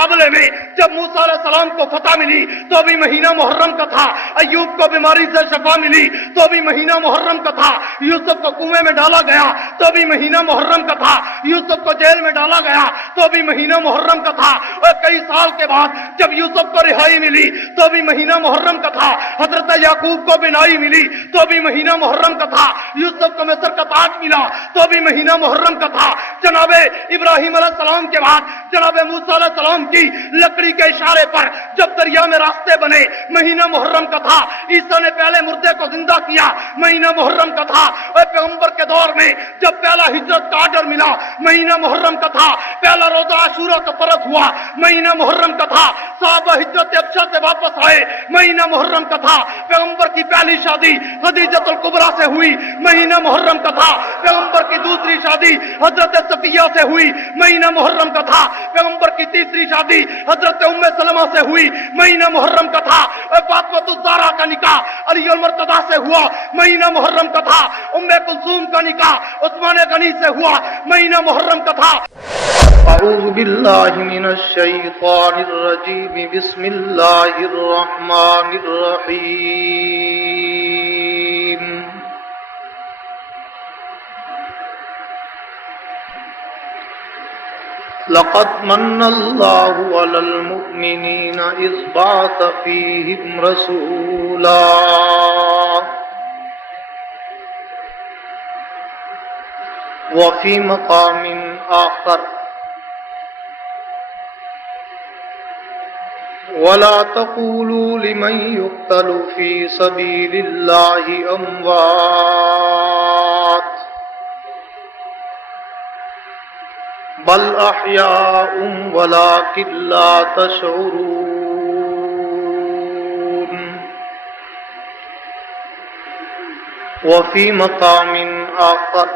مقابلے میں جب موسیٰ علیہ السلام کو فتح ملی تو بھی مہینہ محرم کا تھا، ایوب کو بیماری سے شفا ملی تو بھی مہینہ محرم کا تھا، یوسف کو کنویں میں ڈالا گیا تو بھی مہینہ محرم کا تھا، یوسف کو جیل میں ڈالا گیا تو بھی مہینہ محرم کا تھا، اور کئی سال کے بعد جب یوسف کو رہائی ملی تو بھی مہینہ محرم کا تھا، حضرت یعقوب کو بینائی ملی تو بھی مہینہ محرم کا تھا، یوسف کو مصر کا تاج ملا تو بھی مہینہ محرم کا تھا، جناب ابراہیم علیہ السلام کے بعد جناب موسیٰ علیہ السلام کی لکڑی کے اشارے پر جب دریا میں راستے بنے مہینہ محرم کا تھا، عیسیٰ نے پہلے مردے کو زندہ کیا مہینہ محرم کا تھا، اور پیغمبر کے دور میں جب پہلا ہجرت کا آرڈر ملا مہینہ محرم کا تھا، پہلا روزہ عاشورہ کا فرض ہوا مہینہ محرم کا تھا، صحابہ ہجرت ابشا سے واپس آئے مہینہ محرم کا تھا، پیغمبر کی پہلی شادی خدیجۃ الکبریٰ سے ہوئی مہینہ محرم کا تھا، پیغمبر کی دوسری شادی حضرت صفیہ سے ہوئی مہینہ محرم کا تھا، پیغمبر کی تیسری شادی حضرت ام سلمہ سے ہوئی مہینہ محرم کا تھا، اور فاطمہ الزہرا کا نکاح علی المرتضیٰ سے ہوا مہینہ محرم کا تھا، ام کلثوم کا نکاح عثمان غنی سے ہوا مہینہ محرم کا تھا۔ اعوذ باللہ من الشیطان الرجیم، بسم اللہ الرحمن الرحیم۔ لقد من اللہ علی المؤمنین اذ بعث فیہم رسولا وفی مقام آخر ولا تقولوا لمن يقتل في سبيل الله أموات بل أحياء ولكن لا تشعرون وفي مقام آخر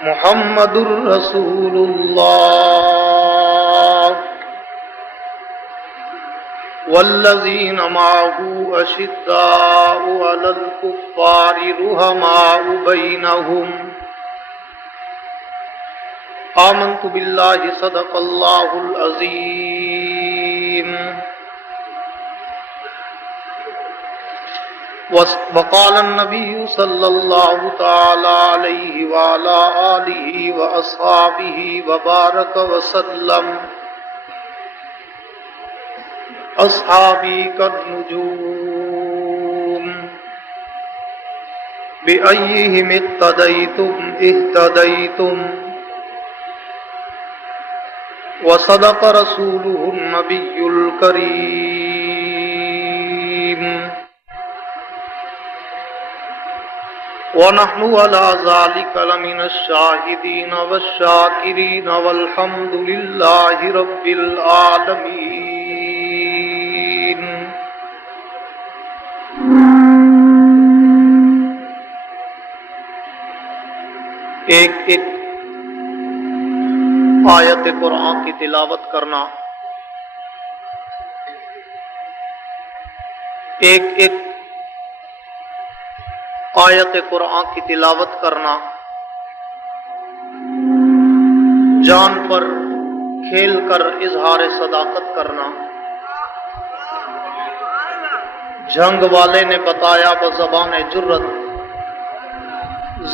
محمد رسول الله والذين معه أشداء على الكفار رحماء بينهم آمنت بالله صدق الله العظيم۔ وقال النبي صلى الله تعالى عليه وعلى آله وأصحابه وبارك وسلم أصحابي كالنجوم بأيهم اقتديتم اهتديتم وصدق رسوله النبي الكريم ونحن على ذلك لمن الشاهدين والشاكرين والحمد لله رب العالمين۔ ایک ایک آیت قرآن کی تلاوت کرنا، ایک ایک آیت قرآن کی تلاوت کرنا، جان پر کھیل کر اظہار صداقت کرنا۔ جنگ والے نے بتایا بزبان جرت،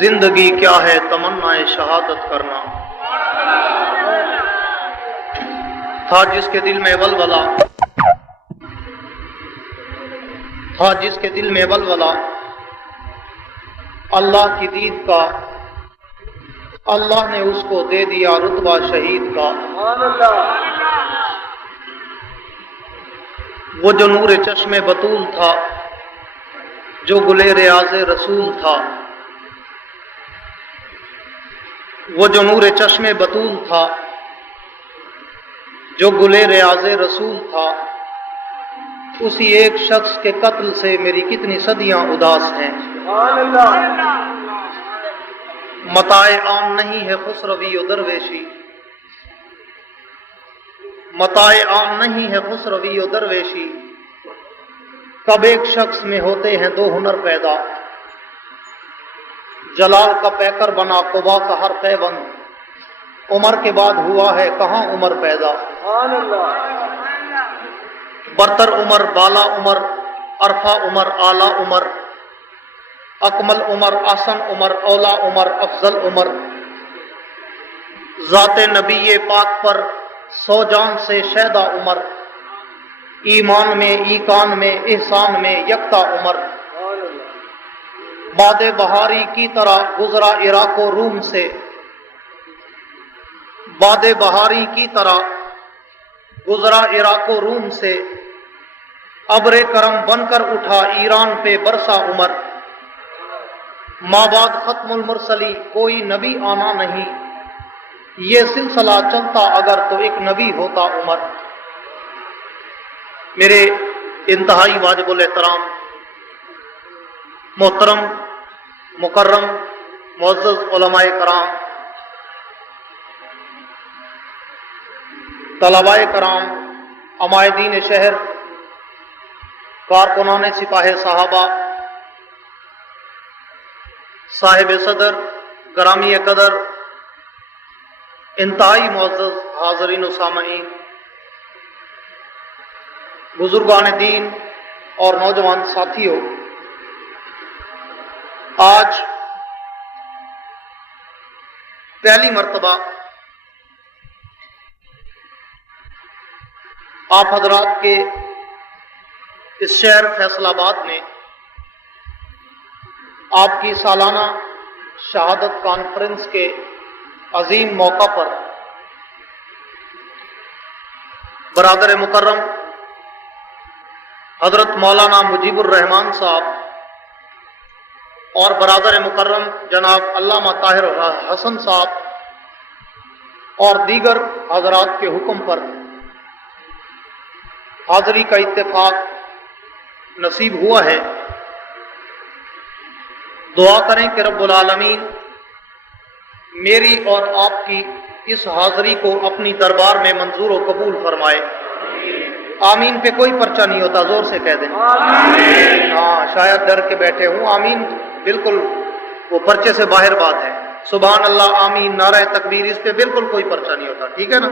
زندگی کیا ہے تمنا شہادت کرنا۔ تھا جس کے دل میں ولولہ، تھا جس کے دل میں ولولہ اللہ کی دید کا، اللہ نے اس کو دے دیا رتبہ شہید کا۔ وہ جو نور چشم بطول تھا، جو گلے ریاض رسول تھا، وہ جو نور چشم بطول تھا، جو گلے ریاض رسول تھا، اسی ایک شخص کے قتل سے میری کتنی صدیاں اداس ہیں۔ متاع عام نہیں ہے خسروی و درویشی، متاع عام نہیں ہے خسروی و درویشی، کب ایک شخص میں ہوتے ہیں دو ہنر پیدا، جلال کا پیکر بنا قبا کا ہر پیوند، عمر کے بعد ہوا ہے کہاں عمر پیدا، برتر عمر، بالا عمر، عرفہ عمر، اعلیٰ عمر، اکمل عمر، احسن عمر، اولا عمر، افضل عمر، ذات نبی پاک پر 100 جان سے شیدا عمر، ایمان میں، ایقان میں، احسان میں یکتا عمر، باد بہاری کی طرح گزرا عراق و روم سے، باد بہاری کی طرح گزرا عراق و روم سے، ابر کرم بن کر اٹھا ایران پہ برسا عمر، ماں بعد ختم المرسلی کوئی نبی آنا نہیں، یہ سلسلہ چلتا اگر تو ایک نبی ہوتا عمر۔ میرے انتہائی واجب الاحترام محترم مکرم معزز علماء کرام، طلباء کرام، عمائدین شہر، کارکنان سپاہ صحابہ، صاحب صدر، گرامی قدر، انتہائی معزز حاضرین و سامعین، بزرگان دین اور نوجوان ساتھیوں، آج پہلی مرتبہ آپ حضرات کے اس شہر فیصل آباد میں آپ کی سالانہ شہادت کانفرنس کے عظیم موقع پر برادر مکرم حضرت مولانا مجیب الرحمان صاحب اور برادر مکرم جناب علامہ طاہر حسن صاحب اور دیگر حضرات کے حکم پر حاضری کا اتفاق نصیب ہوا ہے۔ دعا کریں کہ رب العالمین میری اور آپ کی اس حاضری کو اپنی دربار میں منظور و قبول فرمائے۔ آمین پہ کوئی پرچہ نہیں ہوتا، زور سے کہہ دیں۔ ہاں شاید ڈر کے بیٹھے ہوں، آمین بالکل وہ پرچے سے باہر بات ہے۔ سبحان اللہ، آمین، نعرہ تکبیر، اس پہ بالکل کوئی پرچہ نہیں ہوتا، ٹھیک ہے نا؟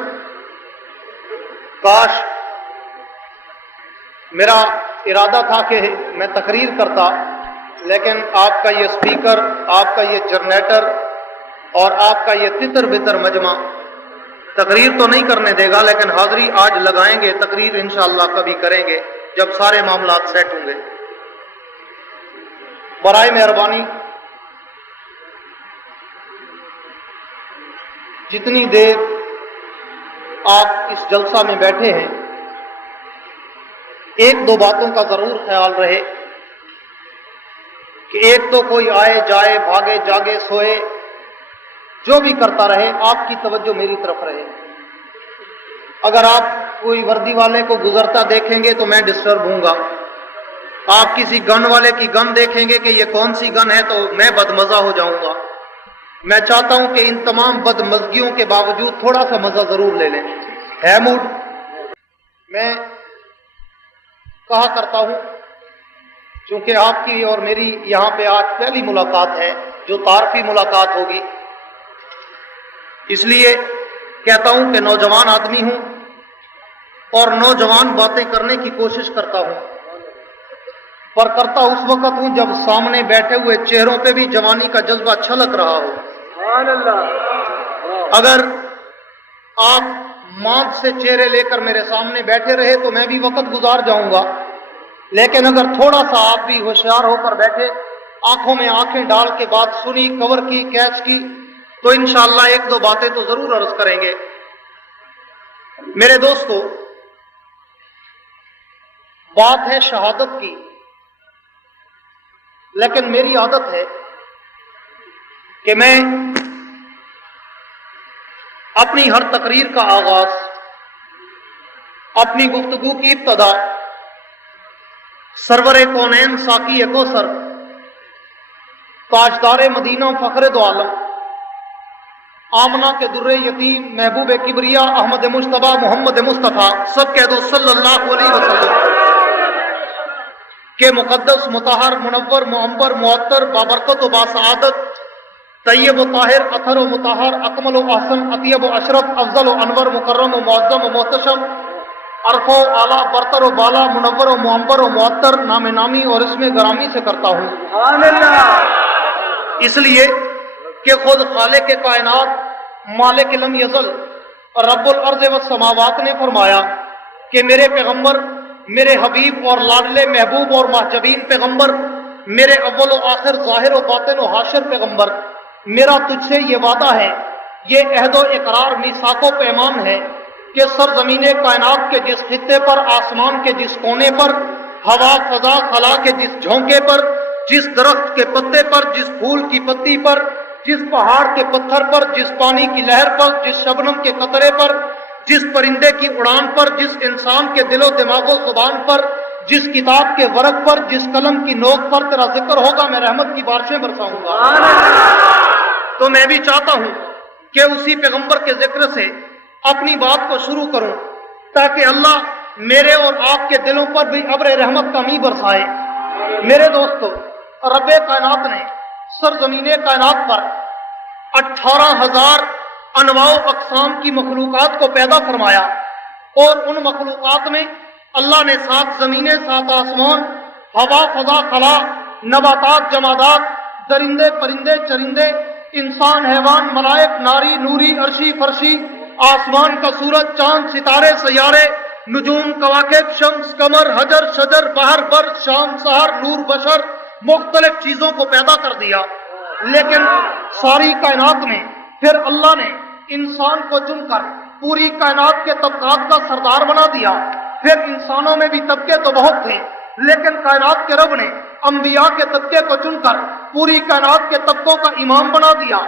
کاش میرا ارادہ تھا کہ میں تقریر کرتا، لیکن آپ کا یہ سپیکر، آپ کا یہ جنریٹر اور آپ کا یہ تتر بتر مجمع تقریر تو نہیں کرنے دے گا، لیکن حاضری آج لگائیں گے، تقریر انشاءاللہ کبھی کریں گے جب سارے معاملات سیٹ ہوں گے۔ برائے مہربانی جتنی دیر آپ اس جلسہ میں بیٹھے ہیں، ایک دو باتوں کا ضرور خیال رہے کہ ایک تو کوئی آئے جائے، بھاگے جاگے، سوئے، جو بھی کرتا رہے، آپ کی توجہ میری طرف رہے۔ اگر آپ کوئی وردی والے کو گزرتا دیکھیں گے تو میں ڈسٹرب ہوں گا، آپ کسی گن والے کی گن دیکھیں گے کہ یہ کون سی گن ہے تو میں بدمزہ ہو جاؤں گا۔ میں چاہتا ہوں کہ ان تمام بدمزگیوں کے باوجود تھوڑا سا مزہ ضرور لے لیں۔ ہے موڈ؟ میں کہا کرتا ہوں، چونکہ آپ کی اور میری یہاں پہ آج پہلی ملاقات ہے جو تعارفی ملاقات ہوگی، اس لیے کہتا ہوں کہ نوجوان آدمی ہوں اور نوجوان باتیں کرنے کی کوشش کرتا ہوں، پر کرتا اس وقت ہوں جب سامنے بیٹھے ہوئے چہروں پہ بھی جوانی کا جذبہ چھلک رہا ہو۔ اگر آپ مانت سے چہرے لے کر میرے سامنے بیٹھے رہے تو میں بھی وقت گزار جاؤں گا، لیکن اگر تھوڑا سا آپ بھی ہوشیار ہو کر بیٹھے، آنکھوں میں آنکھیں ڈال کے بات سنی، کور کی، کیچ کی، تو انشاءاللہ ایک دو باتیں تو ضرور عرض کریں گے۔ میرے دوستو، بات ہے شہادت کی، لیکن میری عادت ہے کہ میں اپنی ہر تقریر کا آغاز، اپنی گفتگو کی ابتدا سرور کونین ساقی کوثر، تاجدار مدینہ، فخر دو عالم، آمنہ کے در یتیم، محبوب کبریا، احمد مجتبیٰ، محمد مصطفیٰ، سب کہہ دو صلی اللہ علیہ وسلم کے مقدس، مطہر، منور، معمر، معطر، بابرکت و باسعادت तय्यब व ताहिर, अथर व मुताहर, अकमल व अहसन, अतियब व अशरफ, अफजल व अनवर, मुकर्रम व मुअज्जम व मोहतशम, अरफो आला, बरतर व बाला, मुनव्वर व मुअम्बर व मुअत्तर, नाम नामी और इसमें गरामी से करता हूँ, इसलिए कि खुद खालिक के कायनात मालिक लम यज़ल रब्बुल अर्ज़ व समावात ने फरमाया कि मेरे पैगंबर, मेरे हबीब और लाडले महबूब और महजबीन पैगंबर, मेरे अव्वल व आखिर, ज़ाहिर व बातिन व हाशिर पैगंबर, मेरा तुझसे ये वादा है, ये अहद व इकरार, मीसाको पैमान है कि सरजमीने कायनात के जिस खित्ते पर, आसमान के जिस कोने पर, हवा फजा खला के जिस झोंके पर, जिस दरख्त के पत्ते पर, जिस फूल की पत्ती पर, जिस पहाड़ के पत्थर पर, जिस पानी की लहर पर, जिस शबनम के कतरे पर, जिस परिंदे की उड़ान पर, जिस इंसान के दिलो दिमागो जुबान पर, जिस किताब के वर्क पर, जिस कलम की नोक पर तेरा जिक्र होगा, मैं रहमत की बारिशें बरसाऊंगा। तो मैं भी चाहता हूं कि उसी पैगंबर के जिक्र से अपनी बात को शुरू करूं, ताकि अल्लाह मेरे और आपके दिलों पर भी अब्र रहमत का मी बरसाए। मेरे दोस्तों, रब्बे कायनात ने सरजमीने कायनात पर 18,000 अनवाओ अक़साम की मखलूक़ात को पैदा फरमाया, और उन मखलूक़ात में अल्लाह ने 7 ज़मीनें, 7 आसमान, हवा फजा खला, नबातात जमादात, दरिंदे परिंदे चरिंदे, इंसान हैवान, मलाइक नारी नूरी, अर्शी फरशी, आसमान का सूरज चांद सितारे सयारे, नुजूम कवाकिब शम्स कमर हजर शजर बहर बर शाम सहर नूर बशर, मुख्तलिफ चीजों को पैदा कर दिया। लेकिन सारी कायनात में फिर अल्लाह ने इंसान को चुनकर पूरी कायनात के तबकात का सरदार बना दिया। फिर इंसानों में भी तबके तो बहुत थे, लेकिन कायनात के रब ने अंबिया के तबके को चुनकर पूरी कायनात के तबकों का इमाम बना दिया।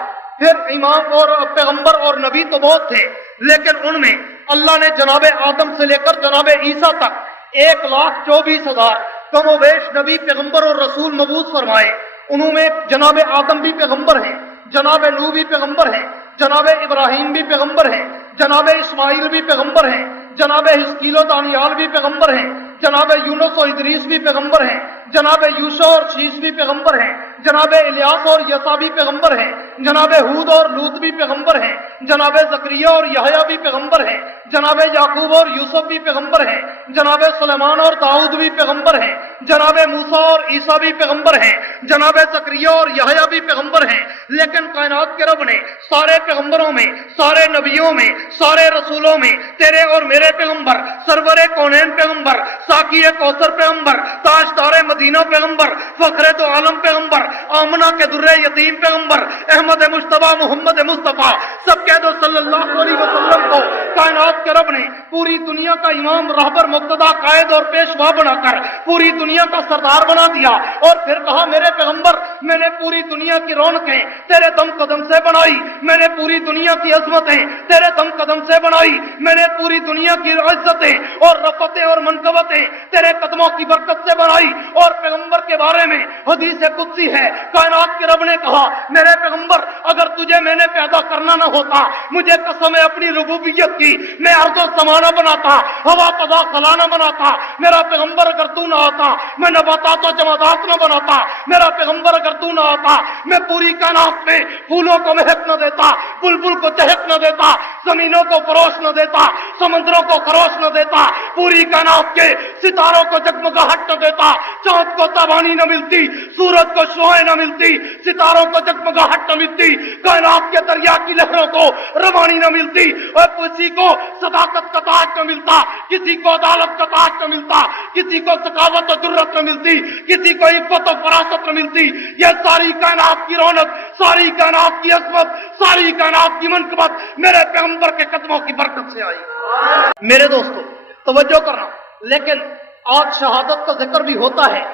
फिर इमाम और पैगंबर और नबी तो बहुत थे, लेकिन उनमें अल्लाह ने जनाबे आदम से लेकर जनाबे ईसा तक 1,24,000 कमोवेश नबी पैगंबर और रसूल मबूस फरमाए। उनमें जनाबे आदम भी पैगंबर हैं, जनाबे नूह भी पैगंबर हैं, जनाबे इब्राहिम भी पैगंबर हैं, जनाबे इस्माइल भी पैगंबर हैं, जनाबे हिस्कील और दानियाल भी पैगंबर हैं, जनाबे यूनुस और इदरीस भी पैगंबर हैं, जनाबे यूशा और शीश भी पैगंबर हैं, जनाबे इलियास और यसा भी पैगंबर हैं, जनाबे हूद और लूत भी पैगंबर हैं, जनाबे जकरिया और यहया भी पैगंबर हैं, जनाबे याकूब और यूसुफ भी पैगंबर हैं, जनाबे सुलेमान और दाऊद भी पैगंबर हैं, जनाबे मूसा और ईसा भी पैगंबर हैं, जनाबे जकरिया और यहया भी पैगंबर हैं। लेकिन कायनात के रब ने सारे पैगंबरों में, सारे नबियों में, सारे रसूलों में तेरे और मेरे पैगंबर, सरवरे कौनैन पैगंबर, साकिए कौसर पैगंबर, ताजदारे मदीना पैगंबर, फखरे तो आलम पैगंबर, आमना के दुर्रे यतीम पैगंबर, अहमद मुश्तबा मोहम्मद मुस्तफा सब कह दो सल्लल्लाहु अलैहि वसल्लम को कायनात के रब ने पूरी दुनिया का इमाम, रहबर, मुक्तदा, कायद और पेशवा बनाकर पूरी दुनिया का सरदार बना दिया। और फिर कहा, मेरे पैगंबर, मैंने पूरी दुनिया की रौनकें तेरे दम कदम से बनाई, मैंने पूरी दुनिया की अजमतें तेरे दम कदम से बनाई, मैंने पूरी दुनिया की इज्जतें और रफतें और मनकबतें तेरे कदमों की बरकत से बनाई। और पैगंबर के बारे में हदीस कुदसी है, कायनात के रब ने कहा, मेरे पैगंबर, अगर तुझे मैंने पैदा करना न होता, मुझे कसम है अपनी रुबूबियत की, मैं अर्ज़ो समाना बनाता, हवा फज़ा खलाना बनाता। मेरा पैगंबर अगर तू ना आता, मैं नबातात और जमादात न बनाता। मेरा पैगंबर अगर तू ना आता, मैं पूरी कायनात में फूलों को महक न देता, बुलबुल को चहक न देता, जमीनों को फरोश न देता, समुद्रों को खरोश न देता, पूरी कायनात के सितारों को जगमगाहट न देता, चांद को ताबानी न मिलती, सूरज को शुआएं न मिलती, सितारों को जगमगाहट न मिलती, कायनात के दरिया की लहरों को रवानी न मिलती, और किसी को सदाकत का ताज न मिलता, किसी को अदालत का ताज न मिलता, किसी को सखावत और जुर्रत न मिलती, किसी को इफ़्फ़त और फरासत न मिलती। यह सारी कायनात की रौनक, सारी कायनात की अज़मत, सारी कायनात की मनकबत मेरे पैगंबर के कदमों की बरकत से आई। मेरे दोस्तों, तवज्जो करना, लेकिन आज शहादत का जिक्र भी होता है,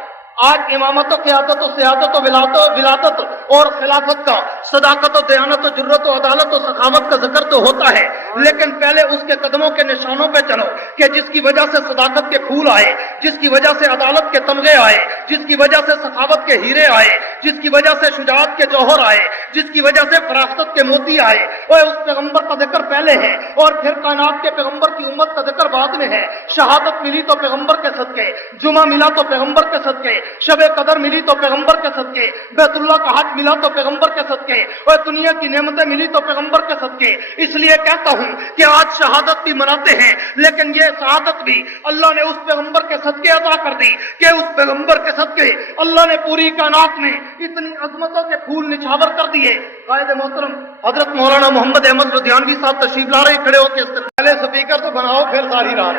आज इमामत क़यादत सियादत विलादत और खिलाफत का, सदाकत दयानत जुर्रत अदालत और सखावत का जिक्र तो होता है, लेकिन पहले उसके कदमों के निशानों पे चलो कि जिसकी वजह से सदाकत के फूल आए, जिसकी वजह से अदालत के तमगे आए, जिसकी वजह से सखावत के हीरे आए, जिसकी वजह से शुजाअत के जौहर आए, जिसकी वजह से फरासत के मोती आए, और उस पैगंबर का जिक्र पहले है और फिर कायनात के पैगंबर की उम्मत का जिक्र बाद में है। शहादत मिली तो पैगंबर के सदके, जुमा मिला तो पैगंबर के सदके, शब कदर मिली तो पैगंबर के सदके, बैतुल्लाह का हज मिला तो पैगंबर के सदके, और दुनिया की नेमतें मिली तो पैगंबर के सदके। इसलिए कहता हूं कि आज शहादत भी मनाते हैं, लेकिन ये शहादत भी अल्लाह ने उस पैगंबर के सदके अदा कर दी कि उस पैगंबर के सदके अल्लाह ने पूरी कायनात में इतनी अजमतों के फूल निछावर कर दिए। कायद मोहतरम हजरत मौलाना मोहम्मद अहमद लुधियानवी साहब तशरीफ ला रहे, खड़े होकर पहले स्पीकर तो बनाओ फिर सारी रात।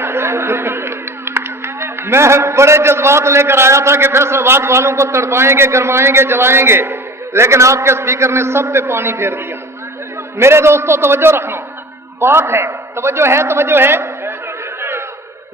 मैं बड़े जज्बात लेकर आया था कि फैसलाबाद वालों को तड़पाएंगे, गरमाएंगे, जलाएंगे, लेकिन आपके स्पीकर ने सब पे पानी फेर दिया। मेरे दोस्तों तवज्जो रखना, बात है, तवज्जो है, तवज्जो है।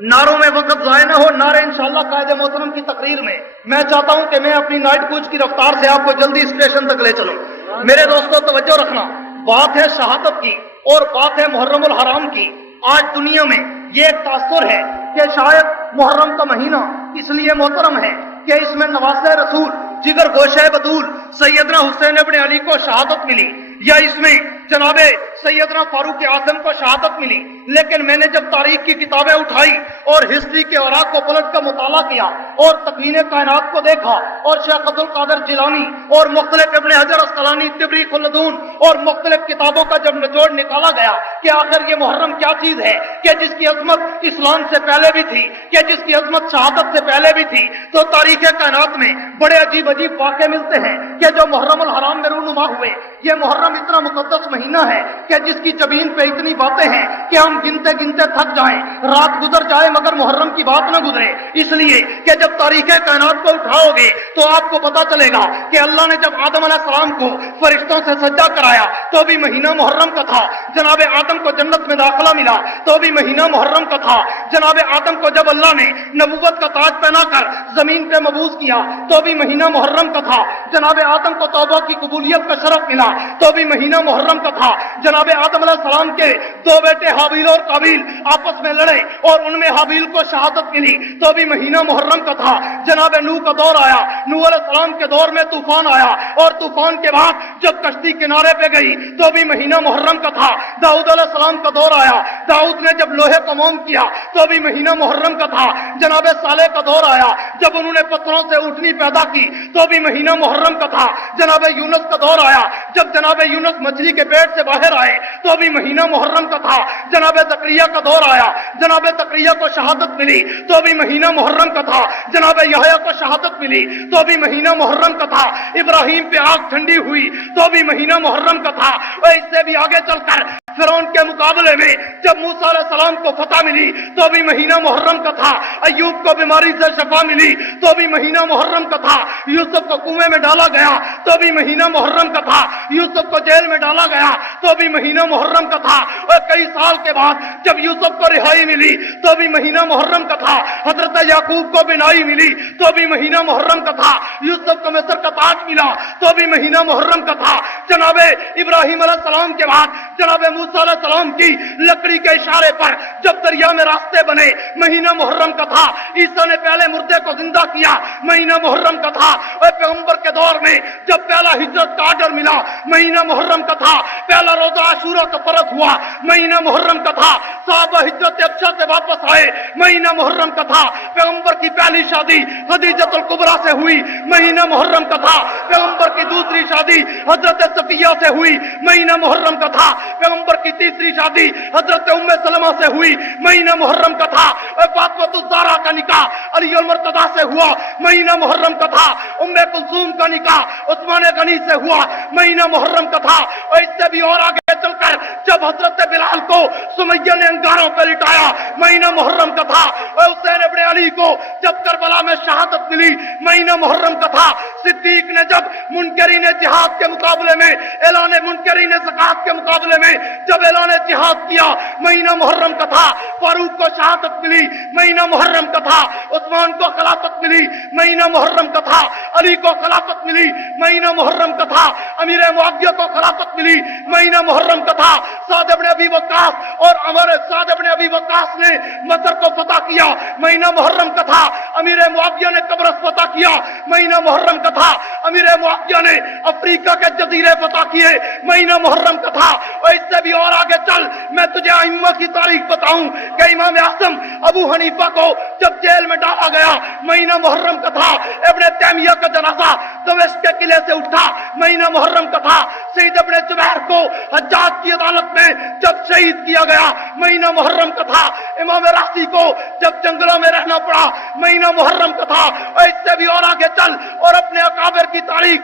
नारों में वक्त जाया ना हो, नारे इंशाअल्लाह कायदे मोहतरम की तकरीर में। मैं चाहता हूं कि मैं अपनी नाइट कूच की रफ्तार से आपको जल्दी स्टेशन तक ले चलूं। मेरे दोस्तों तवज्जो रखना, बात है शहादत की और बात है मुहर्रमुल हराम की। आज दुनिया में ये एक तासुर है कि शायद मुहर्रम का महीना इसलिए मोहतरम है कि इसमें नवासे रसूल जिगर गोशे बतूल सैयदना हुसैन इब्न अली को शहादत मिली, या इसमें जनाबे सैयदना फारूक आजम को शहादत मिली। लेकिन मैंने जब तारीख की किताबें उठाई और हिस्ट्री के औराक को पलट कर मुताला किया और तकवीन कायनात को देखा और शेख अब्दुल कादिर जिलानी और मुख्तलिफ इब्न हजर अस्कलानी, तिबरी, खुल्लदून और मुख्तलिफ किताबों का जब निचोड़ निकाला गया कि आखिर ये मुहर्रम क्या चीज है कि जिसकी अजमत इस्लाम से पहले भी थी, कि जिसकी अजमत शहादत से पहले भी थी, तो तारीख कायनात में बड़े अजीब अजीब वाक़े मिलते हैं कि जो मुहर्रमुल हराम में रूनुमा हुए। ये मुहर्रम इतना मुकद्दस महीना है कि जिसकी जबीन पे इतनी बातें हैं कि हम गिनते गिनते थक जाएं, रात गुजर जाए मगर मुहर्रम की बात न गुजरे। इसलिए कि जब तारीख कायनात को उठाओगे तो आपको पता चलेगा कि अल्लाह ने जब आदम अलैहिस्सलाम को फरिश्तों से सज्जा कराया तो भी महीना मुहर्रम का था। जनाबे आदम को जन्नत में दाखिला मिला तो भी महीना मुहर्रम का था। जनाबे आदम को जब अल्लाह ने नबूवत का ताज पहनाकर जमीन पे मबूस किया तो भी महीना मुहर्रम का था। जनाबे आदम को तौबा की कबूलियत का शरफ मिला तो भी महीना मुहर्रम का था। जनाबे आदम अलैहिस्सलाम के दो बेटे हाबील और काबिल आपस में लड़े और उनमें हाबील को शहादत मिली तो भी महीना मुहर्रम का था। जनाबे नूह का दौर आया, नूह अलैहिस्सलाम के दौर में तूफान आया और तूफान के बाद जब कश्ती किनारे पे गई तो भी महीना मुहर्रम का था। दाऊद अलैहिस्सलाम का दौर आया, दाऊद ने जब लोहे को मोम किया तो भी महीना मुहर्रम का था। जनाबे सालेह का दौर आया, जब उन्होंने पत्थरों से ऊँटनी पैदा की तो भी महीना मुहर्रम का था। जनाबे यूनुस का दौर आया, जब जनाबे यूनुस मछली के पेट से बाहर आए तो भी महीना मुहर्रम का था। जनाबे जकरिया का दौर आया, जनाबे जकरिया को शहादत मिली तो भी महीना मुहर्रम का था। जनाबे यहया को शहादत मिली तो भी महीना मुहर्रम का था। इब्राहिम पे आग ठंडी हुई तो भी महीना मुहर्रम का था। और इससे भी आगे चलकर फिरौन के मुकाबले में जब मूसा अलैहिस्सलाम को फतह मिली तो भी महीना मुहर्रम का था। अय्यूब को बीमारी से शफा मिली तो भी महीना मुहर्रम का था। यूसुफ को कुएं में डाला गया तो भी महीना मुहर्रम का था। यूसुफ को जेल में डाला गया तो भी महीना मुहर्रम का था। और कई साल के बाद जब यूसुफ को रिहाई मिली तो भी महीना मुहर्रम का था। हजरत याकूब को बिनाई मिली तो भी महीना मुहर्रम का था। यूसुफ को मिस्र का ताज मिला तो भी महीना मुहर्रम का था। जनाबे इब्राहिम अलैहिस्सलाम के बाद जनाबे मूसा अलैहिस्सलाम की लकड़ी के इशारे पर जब दरिया में रास्ते बने महीना मुहर्रम का था। ईसा ने पहले मुर्दे को जिंदा किया महीना मुहर्रम का था। और पैगंबर के दौर में जब पहला हिजरत का आर्डर मिला महीना मुहर्रम का था। पहला रोजा आशूरा का फर्ज हुआ महीना मुहर्रम का था। साहबा हिजरत अब्शा से वापस आए महीना मुहर्रम का था। पैगंबर की पहली शादी खदीजतुल कुबरा से हुई महीना मुहर्रम का था। पैगंबर की दूसरी शादी हजरत सफिया से हुई महीना मुहर्रम का था। पैगंबर की तीसरी शादी हजरत उम्मे सलमा से हुई महीना मुहर्रम का था। और फातिमा ज़हरा का निकाह अली और मर्तदा से हुआ महीना मुहर्रम का था। उम्मे कुलसूम का निकाह उस्मान गनी से हुआ महीना मुहर्रम का था। और इससे भी और आगे चलकर जब हजरत बिलाल को सुमैया ने अंगारों पर लिटाया महीना मुहर्रम का था। और हुसैन इब्न अली को जब करबला में शहादत मिली महीना मुहर्रम का था। सिद्दीक ने जब मुनकरीन जिहाद के मुकाबले में ऐलान मुनकरीन ज़कात के मुकाबले में जब ऐलान जिहाद किया महीना मुहर्रम का था। फारूक को शहादत मिली महीना मुहर्रम का था। उस्मान को खिलाफत मिली महीना मुहर्रम का था। अली को खिलाफत मिली महीना मुहर्रम का था। अमीर मुआविया को खिलाफत मिली महीना मुहर्रम का था। साद इब्न अबी वक्कास और हमारे साद इब्न अबी वक्कास ने मसर को फतह किया, महीना मुहर्रम का था। अमीर मुआविया ने कब्रस फतह किया, महीना मुहर्रम का था। अमीर मुआविया ने अफ्रीका के जजीरे फतह किए, महीना मुहर्रम का था। और इससे भी और आगे चल, मैं तुझे अइम्मा की तारीख बताऊं कि इमाम आज़म अबू हनीफा को जब जेल में डाला गया, महीना मुहर्रम का था। इब्न तैमिया का जनाजा दमिश्क के किले से उठा, महीना मुहर्रम का था। सईद इब्न जुबैर को हज्जाज की अदालत में जब शहीद किया गया, महीना मुहर्रम का था। इमाम राशि को जब जंगलों में रहना पड़ा, महीना मुहर्रम का था। और इससे भी और आगे चल और अपने अकाबिर की तारीख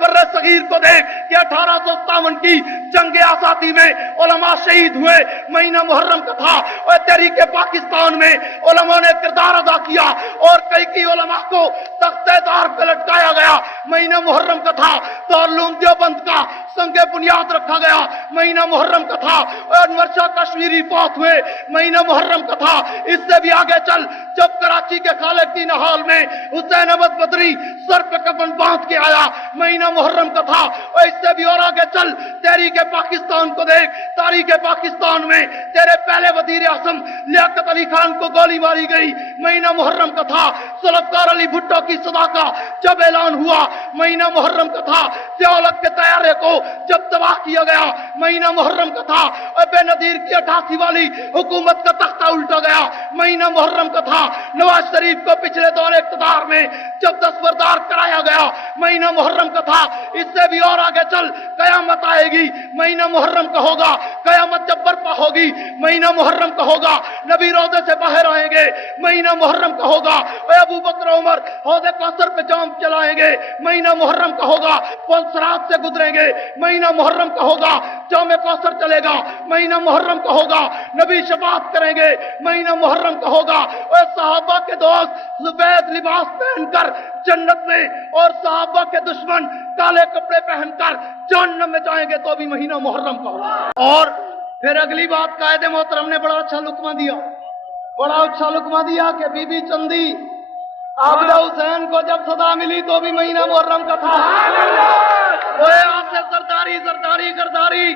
बर्रे सगीर को देख कि 1857 की जंग आजादी में उलमा शहीद हुए, महीना मुहर्रम का था। और तहरीक पाकिस्तान में उलमा ने किरदार अदा किया और कई उलमा को तख्तेदार पे लटकाया गया, महीना मुहर्रम का था। दारुल देवबंद का संगे बुनियाद रखा गया, महीना मुहर्रम का था। और अनवर शाह कश्मीरी फौत हुए, महीना मुहर्रम का था। इससे भी आगे चल, जब कराची के खालिदीन हॉल में हुसैन अहमद बदरी सर पे कफन बांध के आया, महीना मुहर्रम का था। और इससे भी और आगे चल, तहरीक पाकिस्तान को देख, तारीख पाकिस्तान में तेरे पहले वजीर आजम लियाकत अली खान को गोली मारी गई, महीना मुहर्रम का था। जुल्फ़िकार अली भुट्टो की सदा का जब ऐलान हुआ, महीना मुहर्रम का था। ज़िया-उल-हक के तैयारे को जब तबाह किया गया, महीना मुहर्रम का था। और बेनजीर की 88 वाली हुकूमत का तख्ता उल्टा गया, महीना मुहर्रम का था। नवाज शरीफ को पिछले दौर इक़्तिदार में जब दस्तबरदार कराया गया, महीना मुहर्रम का था। इससे भी और आगे चल, कयामत आएगी, महीना मुहर्रम का होगा। कयामत जब बर्पा होगी, महीना मुहर्रम का होगा। नबी रोज़े से बाहर आएंगे, महीना मुहर्रम का होगा। और अबू बकर उमर हौज़े कौसर पे जाम चलाएंगे, महीना मुहर्रम का होगा। पुल सिरात से गुजरेंगे, महीना मुहर्रम का होगा। जाम कौसर चलेगा, महीना मुहर्रम का होगा। नबी शफाअत करेंगे, महीना मुहर्रम का होगा। और सहाबा के दोस्त सफेद लिबास पहनकर जन्नत में, और सहाबा के दुश्मन काले कपड़े पहनकर जहन्नम में जाएंगे, तो भी महीना मुहर्रम का होगा। और फिर अगली बात, कायदे मोहतरम ने बड़ा अच्छा लुकमा दिया, बड़ा अच्छा लुकमा दिया कि बीबी चंदी आबिदा हुसैन को जब सदा मिली तो भी महीना मुहर्रम का था। ओए आसिफ जरदारी जरदारी जरदारी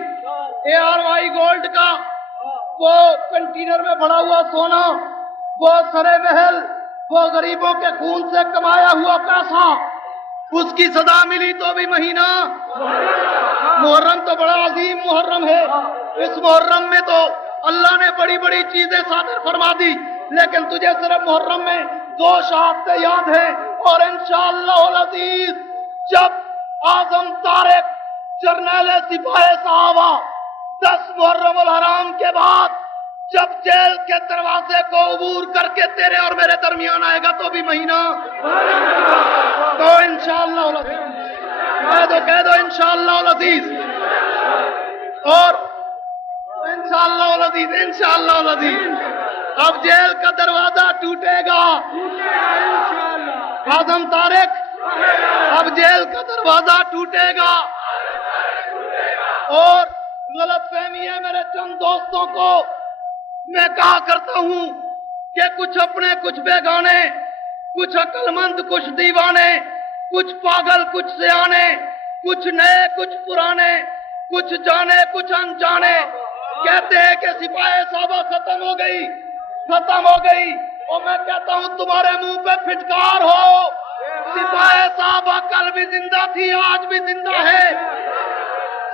ARY गोल्ड का वो कंटेनर में भरा हुआ सोना, वो सरे महल, वो गरीबों के खून से कमाया हुआ पैसा, उसकी सदा मिली तो भी महीना मुहर्रम तो बड़ा अजीम मुहर्रम है। इस मुहर्रम में तो अल्लाह ने बड़ी बड़ी चीजें सादर फरमा दी, लेकिन तुझे सिर्फ मुहर्रम में 2 शहादतें याद है। और इंशाअल्लाह अज़ीज, जब आजम तारिक जर्नैल सिपाही साहबा 10 मुहर्रम अल हराम के बाद जब जेल के दरवाजे को अबूर करके तेरे और मेरे दरमियान आएगा, तो भी महीना तो इंशाअल्लाह कह दो इंशाअल्लाह अज़ीज। और इंशाअल्लाह अज़ीज, इंशाअल्लाह अज़ीज, अब जेल का दरवाजा टूटेगा। आजम तारिक, अब जेल का दरवाजा टूटेगा। और गलत फहमी है मेरे चंद दोस्तों को, मैं कहा करता हूं कि कुछ अपने कुछ बेगाने, कुछ अक्लमंद कुछ दीवाने, कुछ पागल कुछ सियाने, कुछ नए कुछ पुराने, कुछ जाने कुछ अनजाने कहते हैं कि सिपाही साहबा खत्म हो गई, खत्म हो गई। और मैं कहता हूं तुम्हारे मुंह पे फिटकार हो, सिपाही साहबा कल भी जिंदा थी, आज भी जिंदा है।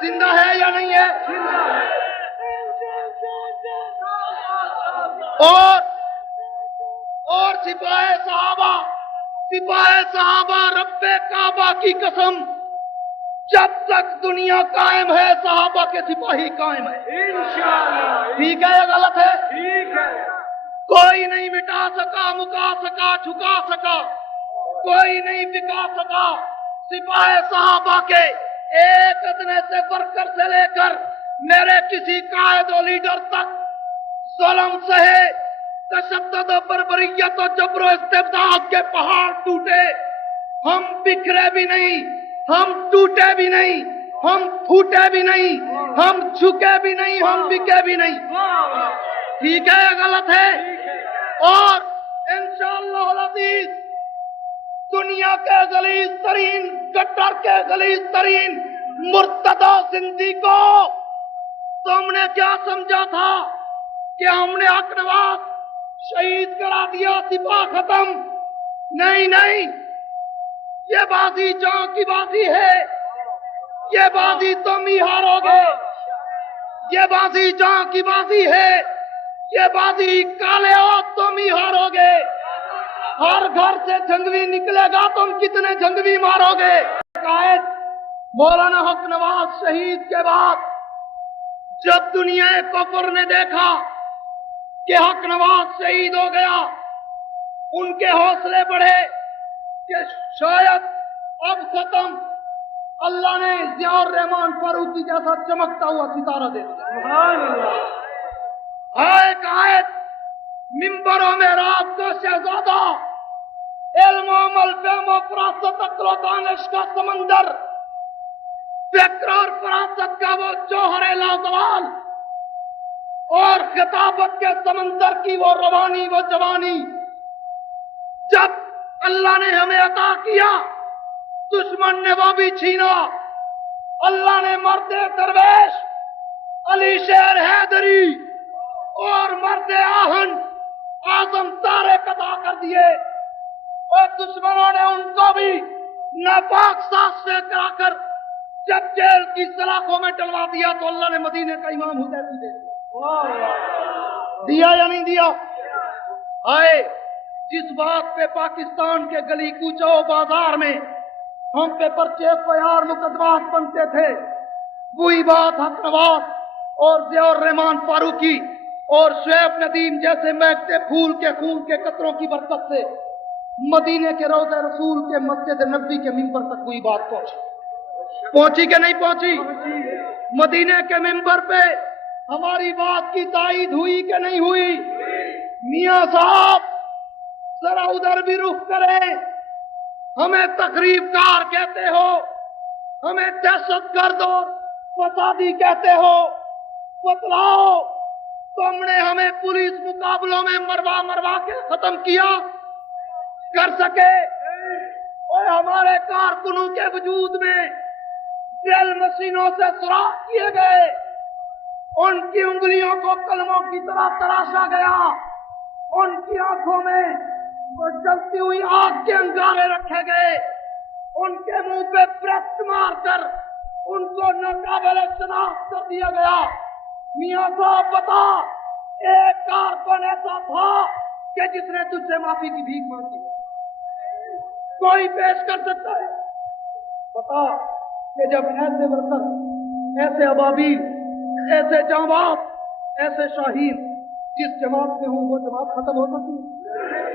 जिंदा है या नहीं है? और सिपाही साहबा रब्बे काबा की कसम, जब तक दुनिया कायम है साहबा के सिपाही कायम है। इंशाअल्लाह। ठीक है या गलत है? ठीक है। कोई नहीं मिटा सका, मुका सका, झुका सका, कोई नहीं बिका सका सिपाही साहबा के एक अदने से वर्कर से लेकर मेरे किसी कायद और लीडर तक जुल्म सहे, तशद्दुद और बर्बरियत और जबर इस्तेबदाद के पहाड़ टूटे, हम बिखरे भी नहीं, हम टूटे भी नहीं, हम फूटे भी नहीं, हम झुके भी नहीं, हम बिके भी नहीं। ठीक है या गलत है? और इंशाअल्लाह अज़ीज, दुनिया के गलीज तरीन, गटर के गलीज तरीन मुर्तदा जिंदी को तुमने क्या समझा था कि हमने हक नवाज शहीद करा दिया, सिपा खत्म? नहीं नहीं, ये बाजी जहां की बाजी है, ये बाजी तुम ही हारोगे। ये बाजी जहां की बाजी है, ये बाजी काले हो तुम ही हारोगे। हर घर से जंगवी निकलेगा, तुम कितने जंगवी मारोगे? कायद मौलाना हक नवाज शहीद के बाद जब दुनिया कुफर ने देखा कि हक नवाज शहीद हो गया, उनके हौसले बढ़े कि शायद अब खत्म। अल्लाह ने जियाउर रहमान फारूकी जैसा चमकता हुआ सितारा दे दिया। हाय कायद, मिंबरों में रात का शहजादा, इल्म अमल फहम फरासत अक्ल दानिश का समंदर, फिक्र और फरासत का वो जौहर लाजवाल, और खिताबत के समंदर की वो रवानी, वो जवानी, जब अल्लाह ने हमें अता किया, दुश्मन ने वो भी छीना। अल्लाह ने मर्दे दरवेश अली शेर हैदरी और मर्दे आहन आजम तारिक अता कर दिए, और दुश्मनों ने उनको भी नापाक सांस से कराकर जब जेल की सलाखों में डलवा दिया, तो अल्लाह ने मदीने का इमाम हुदैफी दे दिया या नहीं दिया? आए, जिस बात पे पाकिस्तान के गली कूचो बाजार में हम पे पर्चे एफआईआर मुकदमात बनते थे, वही बात हक नवाज और जियाउर रहमान फारूकी और शुएब नदीम जैसे महकते फूल के खून के कतरों की बरकत से मदीने के रोज़े रसूल के मस्जिद नबी के मिंबर तक वही बात पहुंची कि नहीं पहुंची? मदीने के मिंबर पे हमारी बात की ताईद हुई कि नहीं हुई? मियां साहब जरा उधर भी रुख करें। हमें तकरीबकार कहते हो, हमें दहशतगर्द और फसादी कहते हो, बतलाओ तुमने हमें पुलिस मुकाबलों में मरवा मरवा के खत्म किया कर सके? और हमारे कारकुनों के वजूद में ड्रिल मशीनों से सुराख किए गए, उनकी उंगलियों को कलमों की तरह तराशा गया, उनकी आंखों में वो जलती हुई आग के अंगारे रखे गए, उनके मुंह पे प्रेस मारकर उनको नाकाबिले शनाख्त कर दिया गया। मियां साहब बता, एक कारकुन ऐसा था कि जिसने तुझसे माफी की भीख मांगी? कोई पेश कर सकता है? बता कि जब ऐसे वर्कर, ऐसे अबाबील, ऐसे जांबाज, ऐसे शाहीन जिस जमात में हूं वो जमात खत्म हो सकती है?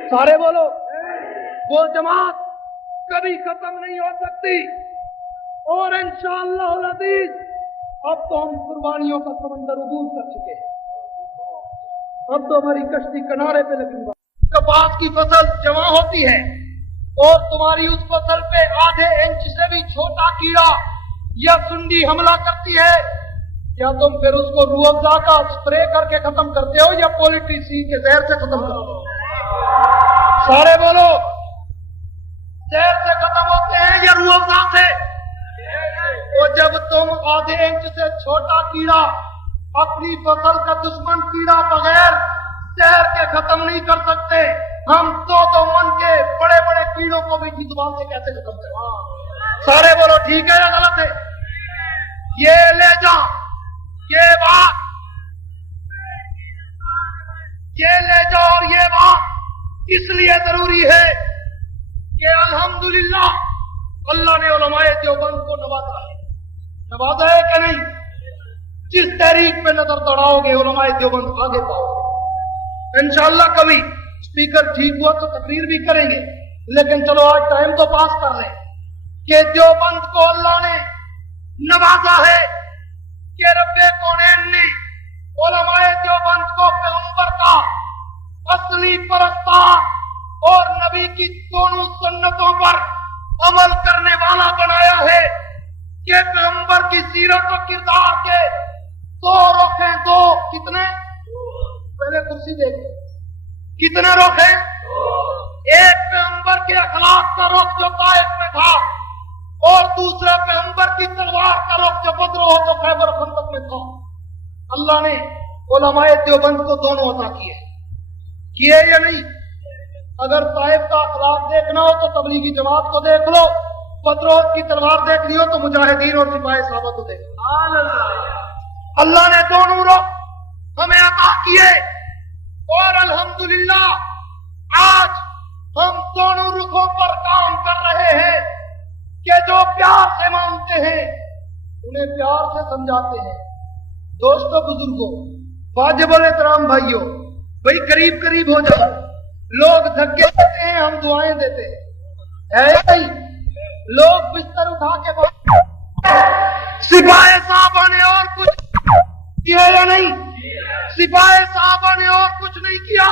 सारे बोलो, वो जमात कभी खत्म नहीं हो सकती। और इंशाअल्लाह अल अज़ीज अब तो हम कुर्बानियों का समंदर उबूर कर चुके हैं, अब तो हमारी कश्ती किनारे पे लगी। कपास की फसल जमा होती है और तुम्हारी उस फसल पे आधे इंच से भी छोटा कीड़ा या सुंडी हमला करती है, क्या तुम फिर उसको रूह अफ़ज़ा का स्प्रे करके खत्म करते हो या पोल्ट्री सीड के जहर से खत्म करते हो? सारे बोलो, जहर से खत्म होते हैं या रूह अफ़ज़ा से? तो जब तुम आधे इंच से छोटा कीड़ा, अपनी फसल का दुश्मन कीड़ा बगैर जहर के खत्म नहीं कर सकते, हम तो मन के बड़े बड़े कीड़ों को भी जुबान से कैसे खत्म करें? सारे बोलो, ठीक है या गलत है? ये ले जा, ये बात, ये ले जाओ। और ये बात इसलिए जरूरी है कि अल्हम्दुलिल्लाह अल्लाह ने उलमाए देवबंद को नवाजा है। नवाजा है कि नहीं? जिस तहरीक पे नजर दौड़ाओगे उलमाए देवबंद आगे पाओगे इंशाअल्लाह। कभी स्पीकर ठीक हुआ तो तकरीर भी करेंगे, लेकिन चलो आज टाइम तो पास कर लें कि देवबंद को अल्लाह ने नवाजा है कि रब्बे कौनैन ने उलमाए देवबंद को पैगंबर का असली परस्तार और नबी की दोनों सुन्नतों पर अमल करने वाला बनाया है कि पैगंबर की सीरत और किरदार के दो रुख हैं। दो कितने? पहले कुर्सी देखिए, कितने रुख हैं? एक पैगंबर के अखलाक का रुख जो ताइफ में था, और दूसरा पैगंबर की तलवार का रुख जो बद्र हो तो खैबर खंदक में था। अल्लाह ने उलमाए देवबंद को दोनों अता किए या नहीं? अगर ताइफ का अखलाक देखना हो तो तबलीगी जमात को देख लो, पत्रोत की तलवार देखनी हो तो मुजाहिदीन और सिपाही साहबा को देख लो। अल्लाह ने दोनों रुख हमें अता किए और अल्हम्दुलिल्लाह आज हम दोनों रुखों पर काम कर रहे हैं कि जो प्यार से मानते हैं उन्हें प्यार से समझाते हैं। दोस्तों, बुजुर्गों, वाजिबुल एहतराम भाइयों, भाई करीब करीब हो जाओ। लोग धक्के देते हैं, हम दुआएं देते हैं, है या नहीं? लोग बिस्तर उठा के सिपाही साहबा ने और कुछ किया या नहीं? सिपाही साहबा ने और कुछ नहीं किया।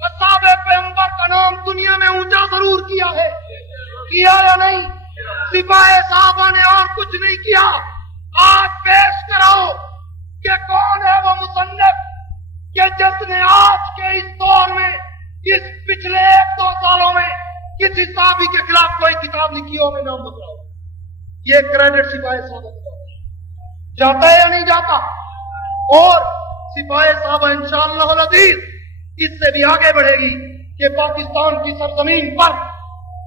असहाबे पैगंबर का नाम दुनिया में ऊंचा जरूर किया है, किया या नहीं? सिपाही साहबा ने और कुछ नहीं किया। आज पेश कराओ कि कौन है वो मुसन्निफ कि जिसने आज के इस दौर में, इस पिछले 1-2 सालों में किसी साहबी के खिलाफ कोई किताब लिखी हो, मैं नाम बताओ। ये क्रेडिट सिपाही साहब को जाता है या नहीं जाता? और सिपाही साहब इंशाअल्लाह अज़ीज़ इससे भी आगे बढ़ेगी कि पाकिस्तान की सरजमीन पर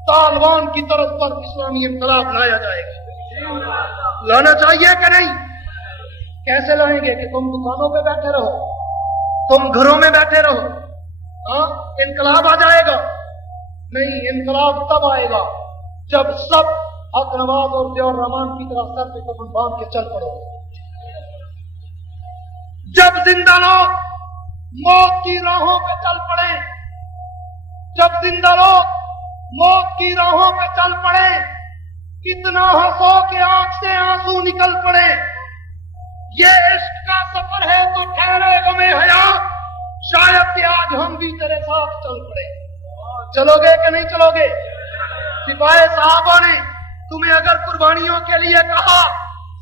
तालिबान की तरफ पर इस्लामी इनकलाब लाया जाएगा। लाना चाहिए कि नहीं? कैसे लाएंगे? कि तुम दुकानों पे बैठे रहो, तुम घरों में बैठे रहो, हाँ इनकलाब आ जाएगा? नहीं, इनकलाब तब आएगा जब सब हक नवाज और ज़िया रहमान की तरह सर पे कफन बांध के चल पड़ोगे। जब जिंदा लोग मौत की राहों पे चल पड़े, जब जिंदा लोग मौत की राहों पे चल पड़े, कितना हंसो के आंख से आंसू निकल पड़े। ये इश्क का सफर है तो ठहरे गमे हयात, शायद कि आज हम भी तेरे साथ चल पड़े। चलोगे कि नहीं चलोगे? सिपाही साहबों ने तुम्हें अगर कुर्बानियों के लिए कहा,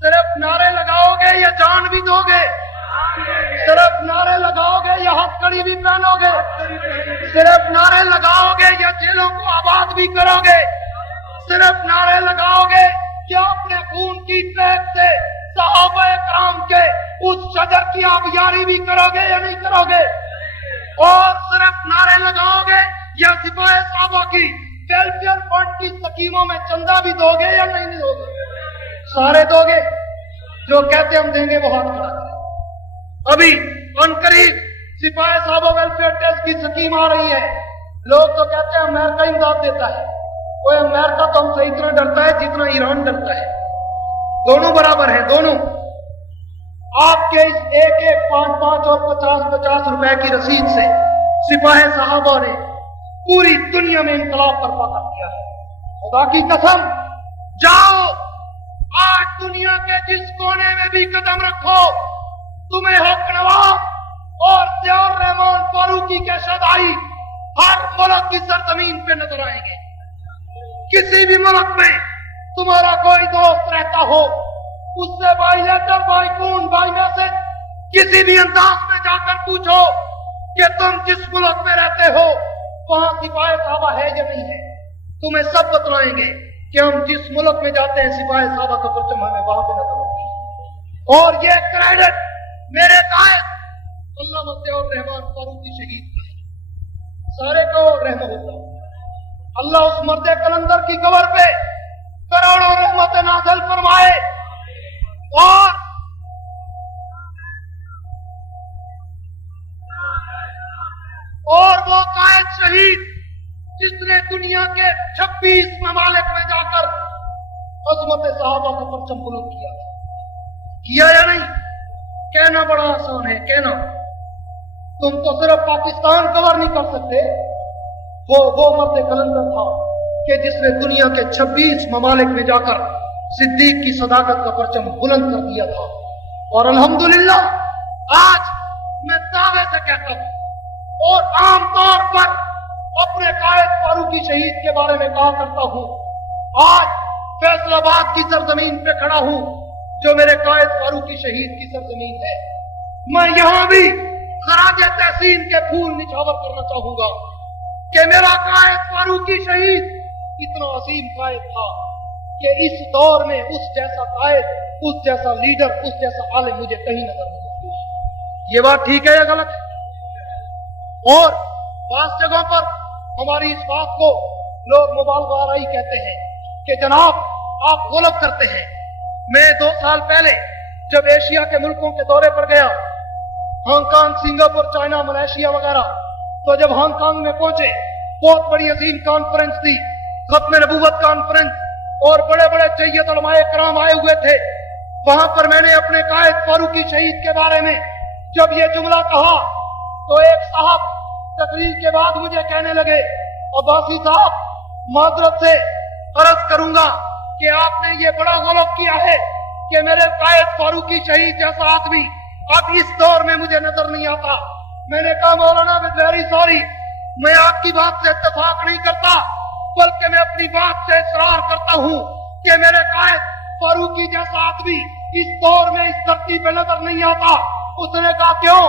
सिर्फ नारे लगाओगे या जान भी दोगे? सिर्फ नारे लगाओगे या हथकड़ी भी पहनोगे? सिर्फ नारे लगाओगे या जेलों को आबाद भी करोगे? सिर्फ नारे लगाओगे क्या अपने खून की ट्रैक से सहाबाए कराम के उस शजर की आबियारी भी करोगे या नहीं करोगे? और सिर्फ नारे लगाओगे या सिपाही साहबा की वेलफेयर फंड की स्कीमों में चंदा भी दोगे या नहीं दोगे? सारे दोगे? जो कहते हम देंगे वो हाथ खड़ा करें। अभी अनकरीब सिपाही साहबा वेलफेयर टेस्ट की स्कीम आ रही है। लोग तो कहते हैं अमेरिका इमदाद देता है। वो अमेरिका तो हमसे इतना डरता है जितना ईरान डरता है। दोनों बराबर हैं, दोनों। आपके इस 1-1, 5-5 और 50-50 रुपए की रसीद से सिपाही साहबा ने पूरी दुनिया में इनकलाब बर्पा कर दिया है। खुदा की कसम, जाओ आज दुनिया के जिस कोने में भी कदम रखो, तुम्हें हक नवाज और ज़िया रहमान फारूकी के शदाई हर मुल्क की सरजमीन पे नजर आएंगे। किसी भी मुल्क में तुम्हारा कोई दोस्त रहता हो, उससे by letter, by phone, by message, किसी भी अंदाज में जाकर पूछो कि तुम जिस मुल्क में रहते हो वहां सिपाही साहबा है या नहीं है। तुम्हें सब बतलाएंगे कि हम जिस मुल्क में जाते हैं सिपाही साहबा का परचम हमें वहां पे नजर आता है। और ये क्रेडिट मेरे कायद अल्लामा ज़िया रहमान फारूकी शहीद का है। सारे को रहमतुल्लाह। अल्लाह उस मर्द कलंदर की कब्र पे करोड़ों रहमत नाज़िल फरमाए। और वो कायद शहीद जिसने दुनिया के 26 ममालिक में जाकर अज़मत सहाबा का परचम बुलंद किया या नहीं? कहना बड़ा आसान है, कहना। तुम तो सिर्फ पाकिस्तान कवर नहीं कर सकते। वो मर्द कलंदर था कि जिसने दुनिया के 26 ममालिक में जाकर सिद्दीक की सदाकत का परचम बुलंद कर दिया था। और अल्हम्दुलिल्लाह आज मैं दावे से कहता हूं और आमतौर पर अपने कायद फारूकी शहीद के बारे में कहा करता हूं, आज फैसलाबाद की सरजमीन पे खड़ा हूं जो मेरे कायद फारूकी शहीद की सरजमीन है। मैं यहां भी खराजे तहसीन के फूल निछावर करना चाहूंगा कि मेरा कायद फारूकी शहीद इतना अजीम कायद था कि इस दौर में उस जैसा कायद, उस जैसा लीडर, उस जैसा आलिम मुझे कहीं नजर नहीं आता। ये बात ठीक है या गलत है? और पांच जगहों पर हमारी इस बात को लोग मुबालगा आराई कहते हैं कि जनाब आप गलत करते हैं। मैं 2 साल पहले जब एशिया के मुल्कों के दौरे पर गया, हांगकांग, सिंगापुर, चाइना, मलेशिया वगैरह, तो जब हांगकांग में पहुंचे, बहुत बड़ी अजीम कॉन्फ्रेंस थी, खत्म नबूवत कॉन्फ्रेंस, और बड़े बड़े जय्यद उलमाए कराम आए हुए थे। वहां पर मैंने अपने कायद फारूकी शहीद के बारे में जब ये जुमला कहा तो एक साहब तकरीर के बाद मुझे कहने लगे, अब्बासी साहब माजरत से अर्ज करूंगा कि आपने ये बड़ा गलत किया है कि मेरे कायद फारूकी शहीद जैसा आदमी अब इस दौर में मुझे नजर नहीं आता। मैंने कहा मौलाना मैं वेरी सॉरी, मैं आपकी बात से इत्तेफाक नहीं करता, बल्कि मैं अपनी बात से इसरार करता हूं कि मेरे कायद फारूकी जैसा आदमी इस दौर में इस धरती पे नजर नहीं आता। उसने कहा क्यों?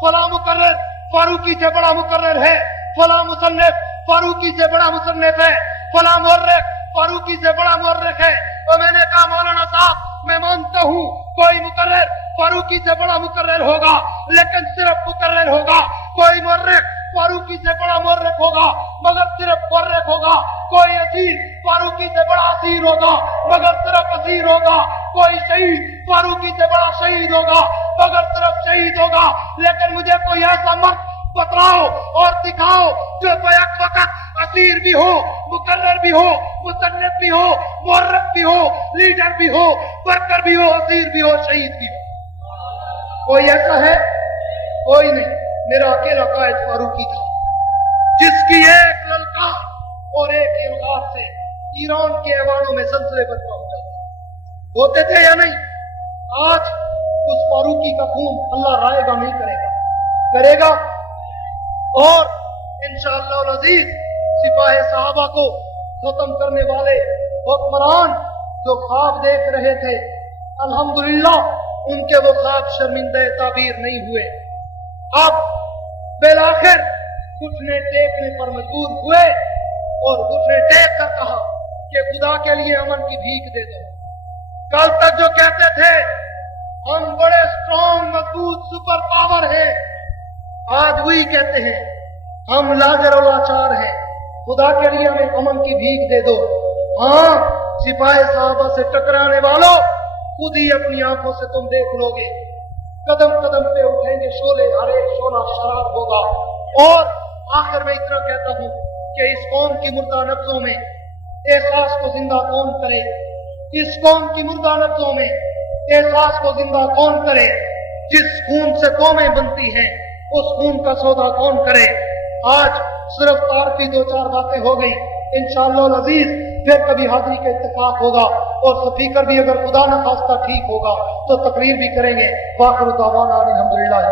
फला मुकर्रर फारूकी से बड़ा मुकर्रर है, फला मुसन्निफ फारूकी से बड़ा मुसन्निफ है, फला मुअर्रिख फारूकी से बड़ा मुअर्रिख है। और मैंने कहा मौलाना साहब मैं मानता हूं कोई मुकर्रर फारूकी से बड़ा मुकर्रर होगा, लेकिन सिर्फ मुकर्रर होगा। कोई मुअर्रिख फारूकी से बड़ा मुअर्रिख होगा, मगर सिर्फ मुअर्रिख होगा। कोई असीर फारूकी से बड़ा असीर होगा, मगर सिर्फ असीर होगा। कोई शहीद फारूकी से बड़ा शहीद होगा, मगर सिर्फ शहीद होगा। लेकिन मुझे कोई ऐसा मर्द बतलाओ और दिखाओ जो बैक वक्त असीर भी हो, मुकर्रर भी हो, मुसन्निफ भी हो, मुअर्रिख भी हो, लीडर भी हो, वर्कर भी हो, असीर भी हो, शहीद भी हो। कोई ऐसा है? कोई नहीं। मेरा अकेला कायद फारूकी था, जिसकी एक ललकार और एक इल्गार से ईरान के ऐवानों में सलसले बर्पा हो जाते होते थे या नहीं? आज उस फारूकी का खून अल्लाह रायगा नहीं करेगा, करेगा। और इंशाअल्लाह अज़ीज सिपाही साहबा को खत्म करने वाले हुक्मरान जो ख्वाब देख रहे थे, अल्हम्दुलिल्लाह उनके वो ख्वाब शर्मिंदा ताबीर नहीं हुए। अब बेलाखिर घुटने टेकने पर मजबूर हुए और घुटने टेक कर कहा कि खुदा के लिए अमन की भीख दे दो। कल तक जो कहते थे हम बड़े स्ट्रॉन्ग मजबूत सुपर पावर हैं, आज वही कहते हैं हम लाजर और लाचार हैं, खुदा के लिए हमें अमन की भीख दे दो। हाँ, सिपाही साहबा से टकराने वालों, खुद ही अपनी आंखों से तुम देख लोगे, कदम कदम पे उठेंगे शोले, हर एक शोला शराब होगा। और आखिर में इतना कहता हूं कि इस कौम की मुर्दा नब्जों में एहसास को जिंदा कौन करे? इस कौम की मुर्दा नब्जों में एहसास को जिंदा कौन करे? जिस खून से कौमें बनती हैं उस खून का सौदा कौन करे? आज सिर्फ तारफी 2-4 बातें हो गई, इंशाअल्लाह अज़ीज फिर कभी हाजिरी का इत्तेफाक होगा और स्पीकर भी अगर खुदा न खास्ता ठीक होगा तो तकरीर भी करेंगे। वाखिर दावाना अल्हम्दुलिल्लाह।